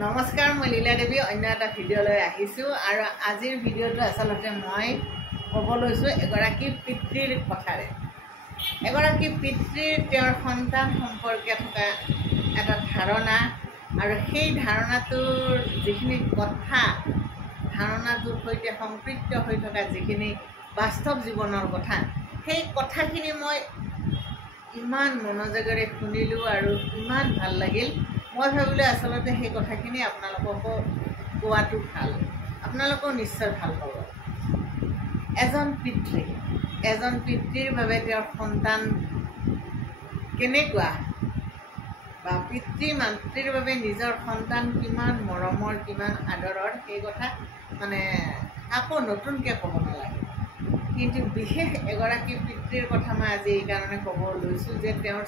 নমস্কাৰ, মই লীলা দেৱী অন্য এটা ভিডিঅ'লৈ আহিছোঁ আৰু আজিৰ ভিডিঅ'টো আচলতে মই ক'ব লৈছোঁ এগৰাকী পিতৃৰ কথাৰে। এগৰাকী পিতৃৰ তেওঁৰ সন্তান সম্পৰ্কে থকা এটা ধাৰণা আৰু সেই ধাৰণাটোৰ যিখিনি কথা, ধাৰণাটোৰ সৈতে সম্পৃক্ত হৈ থকা যিখিনি বাস্তৱ জীৱনৰ কথা, সেই কথাখিনি মই ইমান মনোযোগেৰে শুনিলোঁ আৰু ইমান ভাল লাগিল। মই ভাবিলোঁ আচলতে সেই কথাখিনি আপোনালোককো কোৱাটো ভাল, আপোনালোকেও নিশ্চয় ভাল পাব। এজন পিতৃৰ বাবে তেওঁৰ সন্তান কেনেকুৱা বা পিতৃ মাতৃৰ বাবে নিজৰ সন্তান কিমান মৰমৰ, কিমান আদৰৰ, সেই কথা কাকো নতুনকৈ ক'ব নালাগে। কিন্তু বিশেষ এগৰাকী পিতৃৰ কথা মই আজি এইকাৰণে ক'ব লৈছোঁ যে তেওঁৰ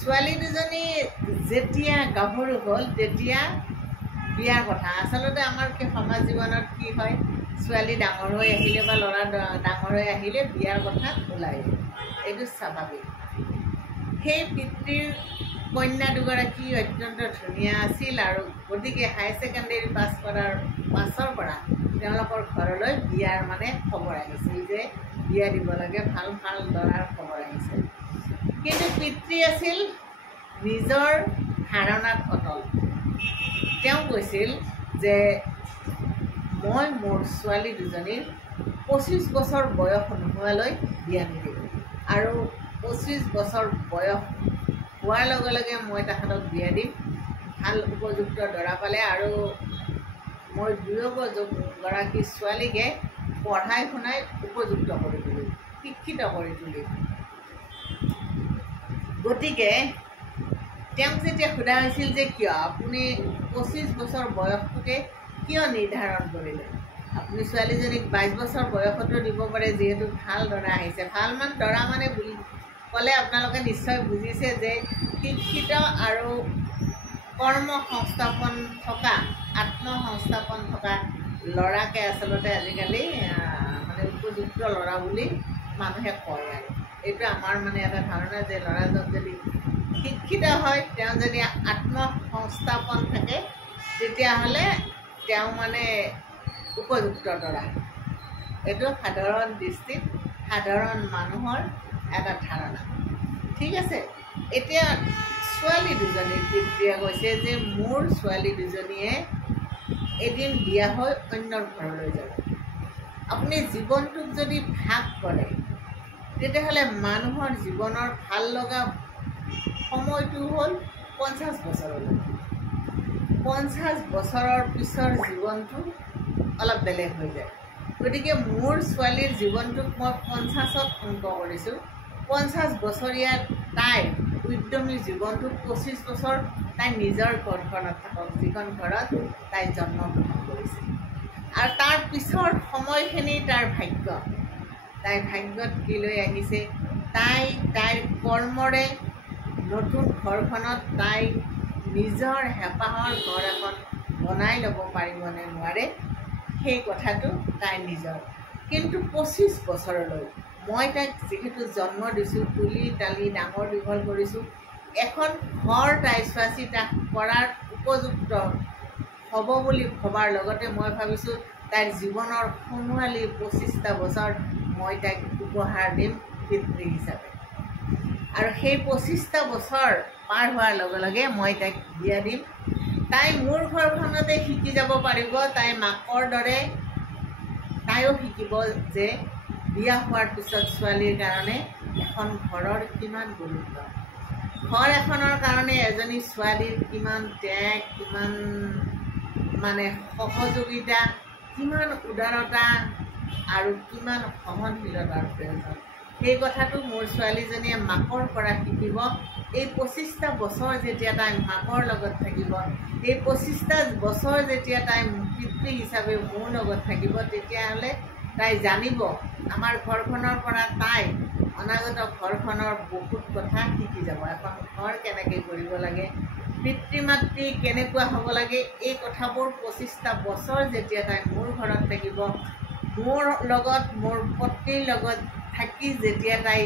ছোৱালী দুজনী যেতিয়া গাভৰু হ'ল তেতিয়া বিয়াৰ কথা। আচলতে আমাৰ সমাজ জীৱনত কি হয়, ছোৱালী ডাঙৰ হৈ আহিলে বা ল'ৰা ডাঙৰ হৈ আহিলে বিয়াৰ কথা ওলায়, এইটো স্বাভাৱিক। সেই পিতৃৰ কন্যা দুগৰাকী অত্যন্ত ধুনীয়া আছিল আৰু গতিকে হায়াৰ ছেকেণ্ডেৰী পাছ কৰাৰ পাছৰ পৰা তেওঁলোকৰ ঘৰলৈ বিয়াৰ খবৰ আহিছিল যে বিয়া দিব লাগে, ভাল ভাল ল'ৰাৰ খবৰ আহিছিল। কিন্তু পিতৃ আছিল নিজৰ ধাৰণাত অটল। তেওঁ কৈছিল যে মই মোৰ ছোৱালী দুজনীৰ 25 বছৰ বয়স নোহোৱালৈ বিয়া নিদিম আৰু 25 বছৰ বয়স হোৱাৰ লগে লগে মই তাহাঁতক বিয়া দিম, ভাল উপযুক্ত দৰা পালে, আৰু মই দুয়োগৰাকী ছোৱালীকে পঢ়াই শুনাই উপযুক্ত কৰি তুলিম, শিক্ষিত কৰি তুলিম। গতিকে তেওঁক যেতিয়া সোধা হৈছিল যে কিয় আপুনি 25 বছৰ বয়সটোকে কিয় নিৰ্ধাৰণ কৰিলে, আপুনি ছোৱালীজনীক 22 বছৰ বয়সতো দিব পাৰে, যিহেতু ভাল দৰা আহিছে। ভাল দৰা বুলি ক'লে আপোনালোকে নিশ্চয় বুজিছে যে শিক্ষিত আৰু কৰ্ম সংস্থাপন থকা, আত্মসংস্থাপন থকা ল'ৰাকে আচলতে আজিকালি উপযুক্ত ল'ৰা বুলি মানুহে কয়। আৰু এইটো আমাৰ এটা ধাৰণা যে ল'ৰাজন যদি শিক্ষিত হয়, তেওঁ যদি আত্মসংস্থাপন থাকে, তেতিয়াহ'লে তেওঁ উপযুক্ত দৰা। এইটো সাধাৰণ দৃষ্টিত সাধাৰণ মানুহৰ এটা ধাৰণা। ঠিক আছে, এতিয়া ছোৱালী দুজনীৰ পিতৃয়ে কৈছে যে মোৰ ছোৱালী দুজনীয়ে এদিন বিয়া হৈ অন্যৰ ঘৰলৈ যাব। আপুনি জীৱনটোক যদি ভাগ কৰে, তেতিয়াহ'লে মানুহৰ জীৱনৰ ভাল লগা সময়টো হ'ল 50 বছৰলৈ। 50 বছৰৰ পিছৰ জীৱনটো অলপ বেলেগ হৈ যায়। গতিকে মোৰ ছোৱালীৰ জীৱনটোক মই 50ত অংক কৰিছোঁ। 50 বছৰীয়া তাইৰ উদ্যমী জীৱনটোক 25 বছৰ তাই নিজৰ ঘৰখনত থাকক, যিখন ঘৰত তাই জন্মগ্ৰহণ কৰিছে, আৰু তাৰ পিছৰ সময়খিনি তাৰ ভাগ্য। তাইৰ ভাগ্যত কি লৈ আহিছে, তাইৰ কৰ্মৰে নতুন ঘৰখনত তাই নিজৰ হেঁপাহৰ ঘৰ এখন বনাই ল'ব পাৰিবনে নোৱাৰে, সেই কথাটো তাই নিজৰ। কিন্তু 25 বছৰলৈ মই তাইক যিহেতু জন্ম দিছোঁ, তুলি তালি ডাঙৰ দীঘল কৰিছোঁ, এখন ঘৰ তাই চোৱা চিতা কৰাৰ উপযুক্ত হ'ব বুলি ভবাৰ লগতে মই ভাবিছোঁ তাইৰ জীৱনৰ সোণোৱালী 25টা বছৰ মই তাইক উপহাৰ দিম পিতৃ হিচাপে। আৰু সেই 25টা বছৰ পাৰ হোৱাৰ লগে লগে মই তাইক বিয়া দিম। তাই মোৰ ঘৰখনতে শিকি যাব পাৰিব, তাই মাকৰ দৰে তাইও শিকিব যে বিয়া হোৱাৰ পিছত ছোৱালীৰ কাৰণে এখন ঘৰৰ কিমান গুৰুত্ব, ঘৰ এখনৰ কাৰণে এজনী ছোৱালীৰ কিমান ত্যাগ, কিমান সহযোগিতা, কিমান উদাৰতা আৰু কিমান সহনশীলতাৰ প্ৰয়োজন। সেই কথাটো মোৰ ছোৱালীজনীয়ে মাকৰ পৰা শিকিব। এই 25টা বছৰ যেতিয়া তাই মাকৰ লগত থাকিব, এই 25টা বছৰ যেতিয়া তাই পিতৃ হিচাপে মোৰ লগত থাকিব, তেতিয়াহ'লে তাই জানিব আমাৰ ঘৰখনৰ পৰা তাই অনাগত ঘৰখনৰ বহুত কথা শিকি যাব। এখন ঘৰ কেনেকৈ কৰিব লাগে, পিতৃ মাতৃ কেনেকুৱা হ'ব লাগে, এই কথাবোৰ 25টা বছৰ যেতিয়া তাই মোৰ ঘৰত থাকিব, মোৰ লগত, মোৰ পত্নীৰ লগত থাকি যেতিয়া তাই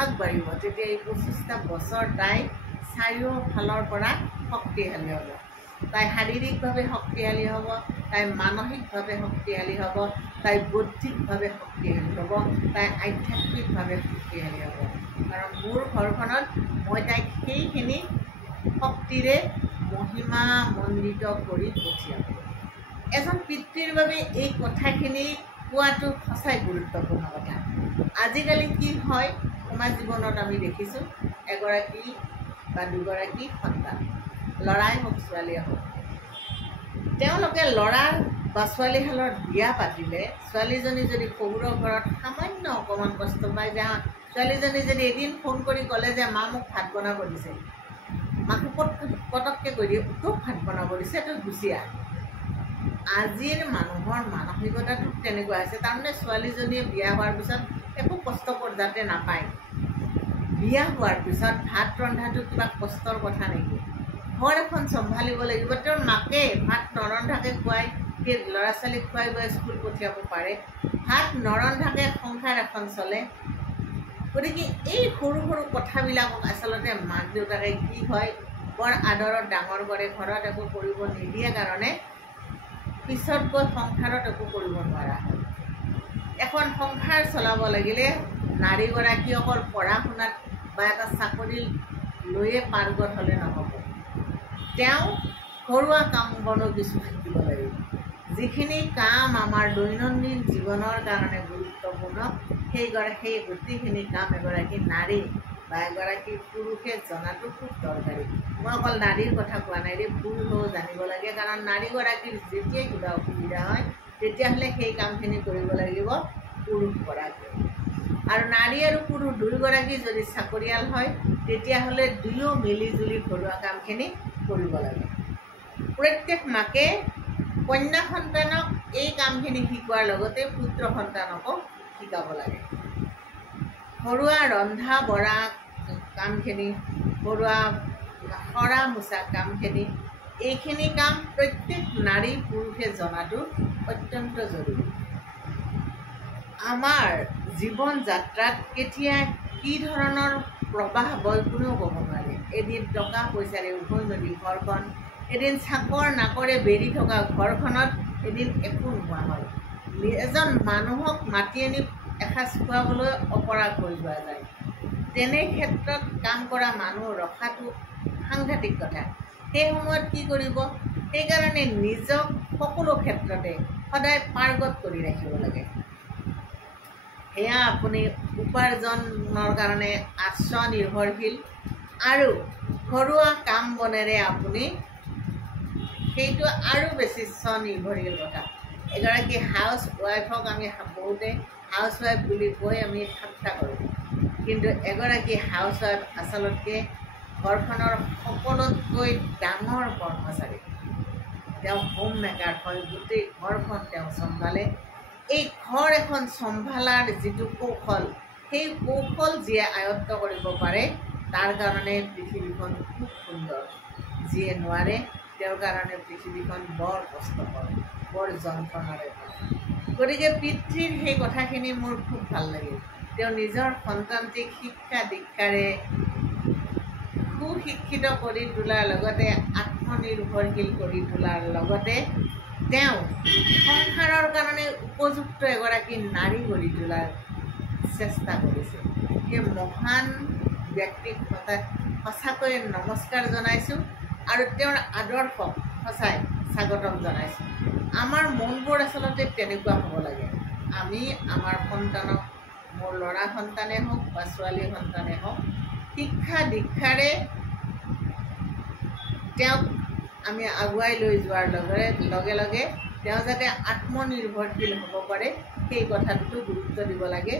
আগবাঢ়িব, তেতিয়া এই 25টা বছৰ তাই চাৰিওফালৰ পৰা শক্তিশালী হ'ব। তাই শাৰীৰিকভাৱে শক্তিশালী হ'ব, তাই মানসিকভাৱে শক্তিশালী হ'ব, তাই বৌদ্ধিকভাৱে শক্তিশালী হ'ব, তাই আধ্যাত্মিকভাৱে শক্তিশালী হ'ব। কাৰণ মোৰ ঘৰখনত মই তাইক সেইখিনি শক্তিৰে মহিমামণ্ডিত কৰি পঠিয়াম। এজন পিতৃৰ বাবে এই কথাখিনি কোৱাটো সঁচাই গুৰুত্বপূৰ্ণ কথা। আজিকালি কি হয়, সমাজ জীৱনত আমি দেখিছোঁ এগৰাকী বা দুগৰাকী সন্তান, ল'ৰাই হওক ছোৱালীয়ে হওক, তেওঁলোকে ল'ৰা বা ছোৱালীহালৰ বিয়া পাতিলে ছোৱালীজনী যদি শহুৰৰ ঘৰত সামান্য অকণমান কষ্ট পায়, যে ছোৱালীজনী যদি এদিন ফোন কৰি ক'লে যে মা মোক ভাত বনাব দিছে, মাকে পটককৈ কৈ দিয়ে তোক ভাত বনাব দিছে, তই গুচি আহ। আজিৰ মানুহৰ মানসিকতাটো তেনেকুৱা হৈছে। তাৰমানে ছোৱালীজনীয়ে বিয়া হোৱাৰ পিছত একো কষ্ট যাতে নাপায়, বিয়া হোৱাৰ পিছত ভাত ৰন্ধাটো কিবা কষ্টৰ কথা নেকি? ঘৰ এখন চম্ভালিব লাগিব। তেওঁৰ মাকে ভাত নৰন্ধাকৈ খুৱাই সেই ল'ৰা ছোৱালীক খুৱাই গৈ স্কুল পঠিয়াব পাৰে, ভাত নৰন্ধাকৈ সংসাৰ এখন চলে। গতিকে এই সৰু সৰু কথাবিলাকক আচলতে মাক দেউতাকে কি হয়, বৰ আদৰত ডাঙৰ কৰে, ঘৰত একো কৰিব নিদিয়ে কাৰণে পিছত গৈ সংসাৰত একো কৰিব নোৱাৰা হয়। এখন সংসাৰ চলাব লাগিলে নাৰীগৰাকী অকল পঢ়া শুনাত বা এটা চাকৰি লৈয়ে পাৰ্গত হ'লে নহ'ব। তেওঁ ঘৰুৱা কাম বনো কিছু শিকিব লাগিব। যিখিনি কাম আমাৰ দৈনন্দিন জীৱনৰ কাৰণে গুৰুত্বপূৰ্ণ, সেই গোটেইখিনি কাম এগৰাকী নাৰী বা এগৰাকী পুৰুষে জনাটো খুব দৰকাৰী। মই অকল নাৰীৰ কথা কোৱা নাই দেই, পুৰুষেও জানিব লাগে। কাৰণ নাৰীগৰাকীৰ যেতিয়াই কিবা অসুবিধা হয় তেতিয়াহ'লে সেই কামখিনি কৰিব লাগিব পুৰুষগৰাকীয়ে। আৰু নাৰী আৰু পুৰুষ দুয়োগৰাকী যদি চাকৰিয়াল হয় তেতিয়াহ'লে দুয়ো মিলিজুলি ঘৰুৱা কামখিনি কৰিব লাগে। প্ৰত্যেক মাকে কন্যা সন্তানক এই কামখিনি শিকোৱাৰ লগতে পুত্ৰ সন্তানকো শিকাব লাগে। ঘৰুৱা ৰন্ধা বঢ়া কামখিনি, ঘৰুৱা সৰা মোচা কামখিনি, এইখিনি কাম প্ৰত্যেক নাৰী পুৰুষে জনাটো অত্যন্ত জৰুৰী। আমাৰ জীৱন যাত্ৰাত কেতিয়া কি ধৰণৰ প্ৰবাহ বয় কোনেও ক'ব নোৱাৰে। এদিন টকা পইচাৰে উভৈনদী ঘৰখন, এদিন চাকৰ নাকৰে বেৰি থকা ঘৰখনত এদিন একো নোহোৱা হয়। এজন মানুহক মাতি আনি এসাঁজ খুৱাবলৈ অপৰাগ হৈ যোৱা যায়। তেনে ক্ষেত্ৰত কাম কৰা মানুহ ৰখাটো সাংঘাতিক কথা। সেই সময়ত কি কৰিব? সেইকাৰণে নিজক সকলো ক্ষেত্ৰতে সদায় পাৰ্গত কৰি ৰাখিব লাগে। সেয়া আপুনি উপাৰ্জনৰ কাৰণে আত্মনিৰ্ভৰশীল আৰু ঘৰুৱা কাম বনেৰে আপুনি সেইটো আৰু বেছি স্বনিৰ্ভৰশীল কথা। এগৰাকী হাউচ ৱাইফক আমি বহুতে হাউচ ৱাইফ বুলি কৈ আমি ঠাট্টা কৰোঁ, কিন্তু এগৰাকী হাউচ ৱাইফ আচলতে ঘৰখনৰ সকলোতকৈ ডাঙৰ কৰ্মচাৰী। তেওঁ হোম মেকাৰ হয়, গোটেই ঘৰখন তেওঁ চম্ভালে। এই ঘৰ এখন চম্ভালাৰ যিটো কৌশল, সেই কৌশল যিয়ে আয়ত্ত কৰিব পাৰে তাৰ কাৰণে পৃথিৱীখন খুব সুন্দৰ। যিয়ে নোৱাৰে তেওঁৰ কাৰণে পৃথিৱীখন বৰ কষ্টকৰ, বৰ যন্ত্ৰণাৰে ভৰা। গতিকে পিতৃৰ সেই কথাখিনি মোৰ খুব ভাল লাগিল। তেওঁ নিজৰ সন্তানটিক শিক্ষা দীক্ষাৰে সুশিক্ষিত কৰি তোলাৰ লগতে আত্মনিৰ্ভৰশীল কৰি তোলাৰ লগতে তেওঁ সংসাৰৰ কাৰণে উপযুক্ত এগৰাকী নাৰী গঢ়ি তোলাৰ চেষ্টা কৰিছে। সেই মহান ব্যক্তিক সঁচাকৈয়ে নমস্কাৰ জনাইছোঁ আৰু তেওঁৰ আদৰ্শক সঁচাই স্বাগতম জনাইছোঁ। আমাৰ মনবোৰ আচলতে তেনেকুৱা হ'ব লাগে। আমি আমাৰ সন্তানক, মোৰ ল'ৰা সন্তানে হওক বা ছোৱালী সন্তানে হওক, শিক্ষা দীক্ষাৰে তেওঁক আমি আগুৱাই লৈ যোৱাৰ লগে লগে তেওঁ যাতে আত্মনিৰ্ভৰশীল হ'ব পাৰে সেই কথাটোতো গুৰুত্ব দিব লাগে।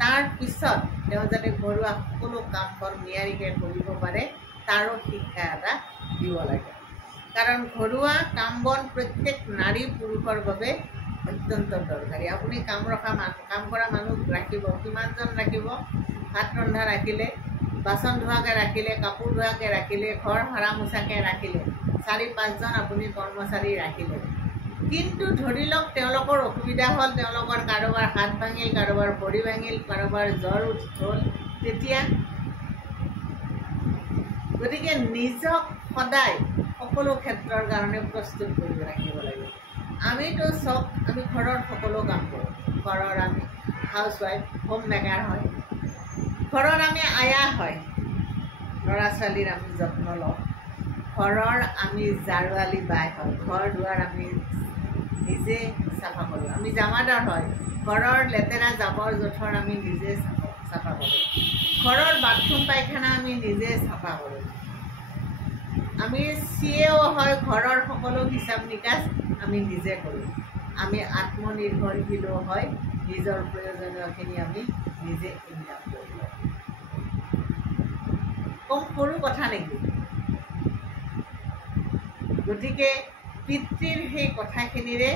তাৰ পিছত তেওঁ যাতে ঘৰুৱা সকলো কাম বন নিয়াৰিকৈ কৰিব পাৰে তাৰো শিক্ষা এটা দিব লাগে। কাৰণ ঘৰুৱা কাম বন প্ৰত্যেক নাৰী পুৰুষৰ বাবে অত্যন্ত দৰকাৰী। আপুনি কাম কৰা মানুহ ৰাখিব, কিমানজন ৰাখিব? ভাত ৰন্ধা ৰাখিলে, বাচন ধোৱাকৈ ৰাখিলে, কাপোৰ ধোৱাকৈ ৰাখিলে, ঘৰ সৰা মোচাকৈ ৰাখিলে, 4-5জন আপুনি কৰ্মচাৰী ৰাখিলে। কিন্তু ধৰি লওক তেওঁলোকৰ অসুবিধা হ'ল, তেওঁলোকৰ কাৰোবাৰ হাত ভাঙিল, কাৰোবাৰ ভৰি ভাঙিল, কাৰোবাৰ জ্বৰ হ'ল, তেতিয়া গতিকে নিজক সদায় সকলো ক্ষেত্ৰৰ কাৰণে প্ৰস্তুত কৰি ৰাখিব লাগিব। আমিতো চব আমি ঘৰৰ সকলো কাম কৰোঁ। ঘৰৰ আমি হাউচৱাইফ, হোম মেকাৰ হয়, ঘৰৰ আমি আয়া হয়, ল'ৰা ছোৱালীৰ আমি যত্ন লওঁ, ঘৰৰ আমি জাৰুৱালী বাই হয়, ঘৰ দুৱাৰ আমি নিজে চাফা কৰোঁ, আমি জামাদাৰ হয়, ঘৰৰ লেতেৰা জাবৰ জোঁথৰ আমি নিজে চাফা কৰোঁ, ঘৰৰ বাথৰুম পায়খানা আমি নিজে চাফা কৰোঁ, আমি চিএও হয়, ঘৰৰ সকলো হিচাপ নিকাচ আমি নিজে কৰোঁ, আমি আত্মনিৰ্ভৰশীলো হয়, নিজৰ প্ৰয়োজনীয়খিনি আমি নিজে ইনকাম কৰি লওঁ। কম সৰু কথা নেকি? গতিকে পিতৃৰ সেই কথাখিনিৰে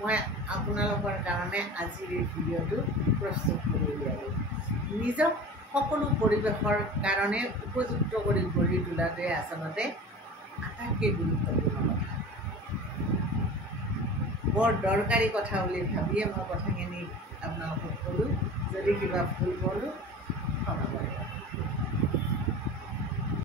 মই আপোনালোকৰ কাৰণে আজিৰ এই ভিডিঅ'টো প্ৰস্তুত কৰি উলিয়ালোঁ। নিজক সকলো পৰিৱেশৰ কাৰণে উপযুক্ত কৰি গঢ়ি তোলাটোৱে আচলতে আটাইতকৈ গুৰুত্বপূৰ্ণ কথা। বৰ দৰকাৰী কথা বুলি ভাবিয়ে মই কথাখিনি আপোনালোকক ক'লোঁ। যদি কিবা ভুল কৰোঁ